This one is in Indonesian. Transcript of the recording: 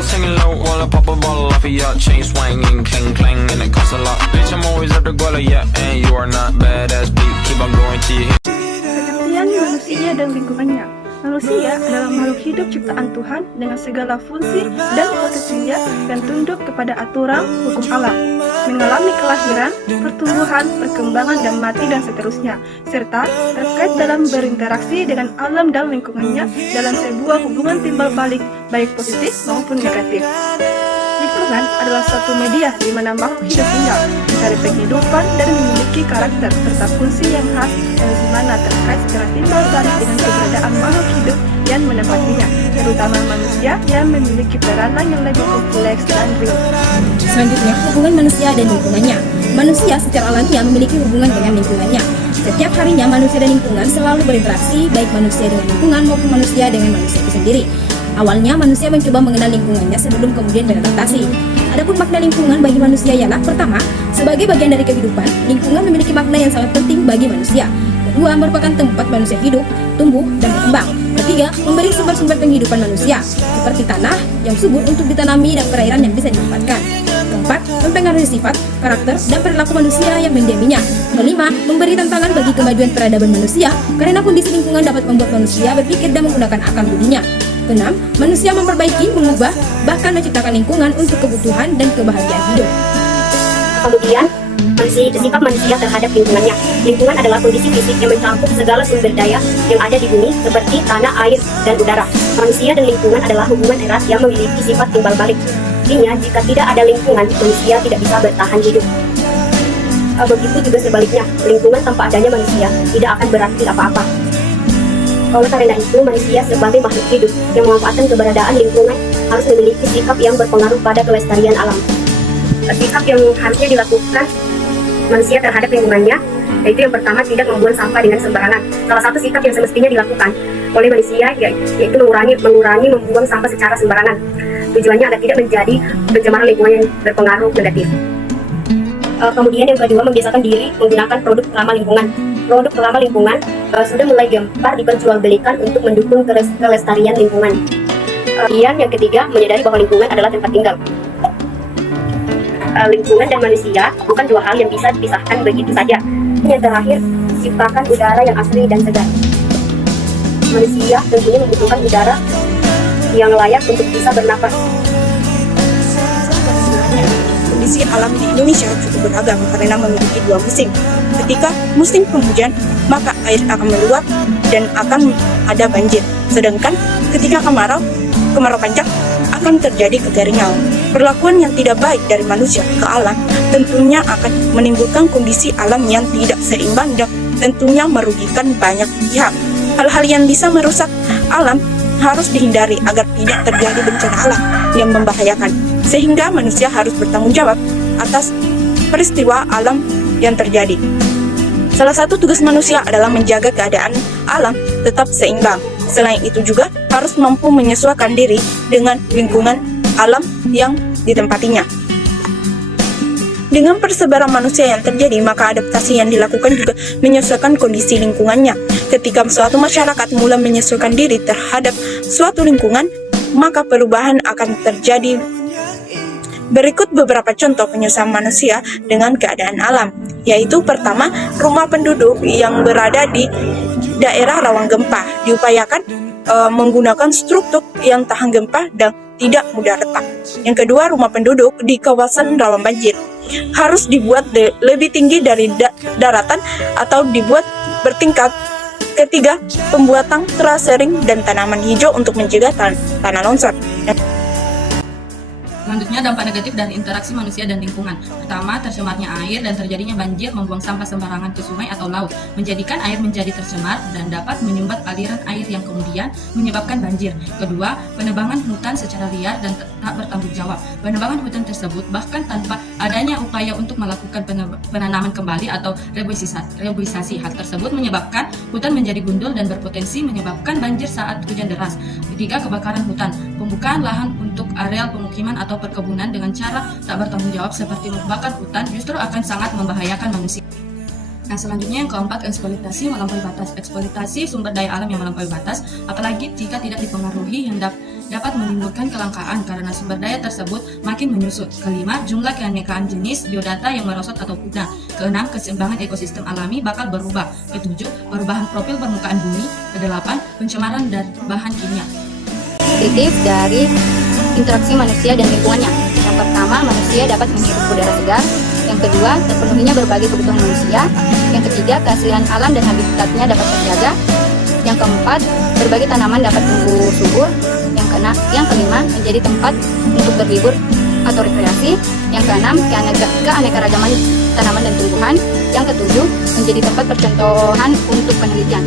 Singing low while I pop a bottle off of ya. Chain swinging, clang clang, and it costs a lot. Bitch, I'm always at the guala, yeah. And you are not badass beat. Keep on going till you hit. Pengertian manusia dan lingkungannya. Manusia adalah makhluk hidup ciptaan Tuhan dengan segala fungsi dan potensinya yang tunduk kepada aturan hukum alam, mengalami kelahiran, pertumbuhan, perkembangan dan mati dan seterusnya, serta terkait dalam berinteraksi dengan alam dan lingkungannya dalam sebuah hubungan timbal balik baik positif maupun negatif. Lingkungan adalah suatu media di mana makhluk hidup tinggal, mencari penghidupan dan memiliki karakter serta fungsi yang khas yang di mana terkait secara timbal balik dengan keberadaan makhluk hidup yang menempatinya, terutama manusia yang memiliki peranan yang lebih kompleks dan real. Selanjutnya, hubungan manusia dan lingkungannya. Manusia secara alamiah memiliki hubungan dengan lingkungannya. Setiap harinya manusia dan lingkungan selalu berinteraksi, baik manusia dengan lingkungan maupun manusia dengan manusia itu sendiri. Awalnya manusia mencoba mengenal lingkungannya sebelum kemudian beradaptasi. Adapun makna lingkungan bagi manusia ialah pertama, sebagai bagian dari kehidupan, lingkungan memiliki makna yang sangat penting bagi manusia. Kedua, merupakan tempat manusia hidup, tumbuh, dan berkembang. Ketiga, memberi sumber-sumber penghidupan manusia, seperti tanah yang subur untuk ditanami dan perairan yang bisa dimanfaatkan. Keempat, mempengaruhi sifat, karakter, dan perilaku manusia yang mendiaminya. Kelima, memberi tantangan bagi kemajuan peradaban manusia, karena kondisi lingkungan dapat membuat manusia berpikir dan menggunakan akal budinya. Keenam, manusia memperbaiki, mengubah, bahkan menciptakan lingkungan untuk kebutuhan dan kebahagiaan hidup. Kemudian, sikap manusia terhadap lingkungannya. Lingkungan adalah kondisi fisik yang mencakup segala sumber daya yang ada di bumi, seperti tanah, air, dan udara. Manusia dan lingkungan adalah hubungan erat yang memiliki sifat timbal balik. Artinya, jika tidak ada lingkungan, manusia tidak bisa bertahan hidup. Begitu juga sebaliknya, lingkungan tanpa adanya manusia tidak akan berarti apa-apa. Oleh karena itu, manusia sebagai makhluk hidup yang memanfaatkan keberadaan lingkungan harus memiliki sikap yang berpengaruh pada kelestarian alam. Sikap yang harusnya dilakukan manusia terhadap lingkungannya, yaitu yang pertama, tidak membuang sampah dengan sembarangan. Salah satu sikap yang semestinya dilakukan oleh manusia yaitu mengurangi membuang sampah secara sembarangan. Tujuannya agar tidak menjadi pencemaran lingkungan yang berpengaruh negatif. Kemudian yang kedua, membiasakan diri menggunakan produk ramah lingkungan. Produk ramah lingkungan sudah mulai gencar diperjualbelikan untuk mendukung kelestarian lingkungan. Kemudian yang ketiga, menyadari bahwa lingkungan adalah tempat tinggal. Lingkungan dan manusia bukan dua hal yang bisa dipisahkan begitu saja. Yang terakhir, ciptakan udara yang asri dan segar. Manusia tentunya membutuhkan udara yang layak untuk bisa bernapas. Kondisi alam di Indonesia cukup beragam karena memiliki dua musim. Ketika musim penghujan, maka air akan meluap dan akan ada banjir. Sedangkan ketika kemarau panjang, akan terjadi kekeringan. Perlakuan yang tidak baik dari manusia ke alam tentunya akan menimbulkan kondisi alam yang tidak seimbang dan tentunya merugikan banyak pihak. Hal-hal yang bisa merusak alam harus dihindari agar tidak terjadi bencana alam yang membahayakan, sehingga manusia harus bertanggung jawab atas peristiwa alam yang terjadi. Salah satu tugas manusia adalah menjaga keadaan alam tetap seimbang. Selain itu juga harus mampu menyesuaikan diri dengan lingkungan alam yang ditempatinya. Dengan persebaran manusia yang terjadi, maka adaptasi yang dilakukan juga menyesuaikan kondisi lingkungannya. Ketika suatu masyarakat mulai menyesuaikan diri terhadap suatu lingkungan, maka perubahan akan terjadi. Berikut beberapa contoh penyesuaian manusia dengan keadaan alam, yaitu pertama, rumah penduduk yang berada di daerah rawan gempa diupayakan menggunakan struktur yang tahan gempa dan tidak mudah retak. Yang kedua, rumah penduduk di kawasan rawan banjir harus dibuat lebih tinggi dari daratan atau dibuat bertingkat. Ketiga, pembuatan terasering dan tanaman hijau untuk mencegah tanah longsor. Selanjutnya, dampak negatif dari interaksi manusia dan lingkungan. Pertama, tercemarnya air dan terjadinya banjir, membuang sampah sembarangan ke sungai atau laut, menjadikan air menjadi tercemar dan dapat menyumbat aliran air yang kemudian menyebabkan banjir. Kedua, penebangan hutan secara liar dan tak bertanggung jawab. Penebangan hutan tersebut bahkan tanpa adanya upaya untuk melakukan penanaman kembali atau reboisasi. Hal tersebut menyebabkan hutan menjadi gundul dan berpotensi menyebabkan banjir saat hujan deras. Ketiga, kebakaran hutan. Pembukaan lahan untuk areal pemukiman atau perkebunan dengan cara tak bertanggung jawab seperti membakar hutan justru akan sangat membahayakan manusia. Nah, selanjutnya yang keempat, eksploitasi melampaui batas. Eksploitasi sumber daya alam yang melampaui batas, apalagi jika tidak dipengaruhi yang dapat menimbulkan kelangkaan karena sumber daya tersebut makin menyusut. Kelima, jumlah keanekaan jenis biodata yang merosot atau punah. Keenam, keseimbangan ekosistem alami bakal berubah. Ketujuh, perubahan profil permukaan bumi. Kedelapan, pencemaran dari bahan kimia. Positif dari interaksi manusia dan lingkungannya. Yang pertama, manusia dapat menghirup udara segar. Yang kedua, terpenuhinya berbagai kebutuhan manusia. Yang ketiga, keaslian alam dan habitatnya dapat terjaga. Yang keempat, berbagai tanaman dapat tumbuh subur. Yang kelima, menjadi tempat untuk berlibur atau rekreasi. Yang keenam, keanekaragaman tanaman dan tumbuhan. Yang ketujuh, menjadi tempat percontohan untuk penelitian.